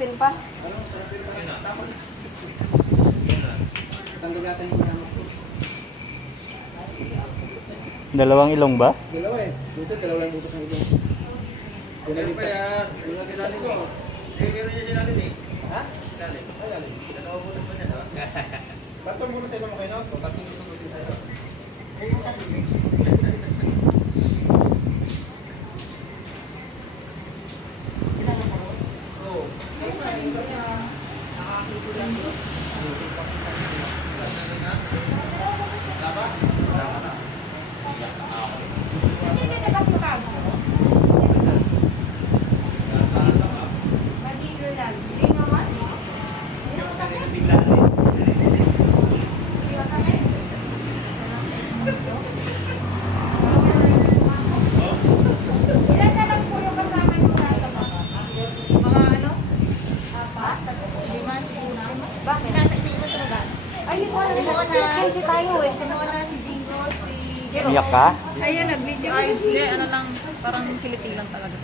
sarapin pa. Anong sarapin pa? Tapos. Tanggal natin yung naman po. Dalawang ilong ba? Dalawa eh. Buti, dalawa lang butas ang ilong. Ano pa yan? Yung lagi natin ko. Meron niya sinalim eh. Ha? Sinalim. Sinalim. Dalawa butas pa niya, no? Ba't pang butas sa ilong mo kayo, no? Ba't yung susugutin sa'yo? Oo. Isa na nakakito lang yun. Kasi tayo eh. Iyak ka? Ayun, nag-video. Ay, hindi, ano lang, parang kiliti lang talaga.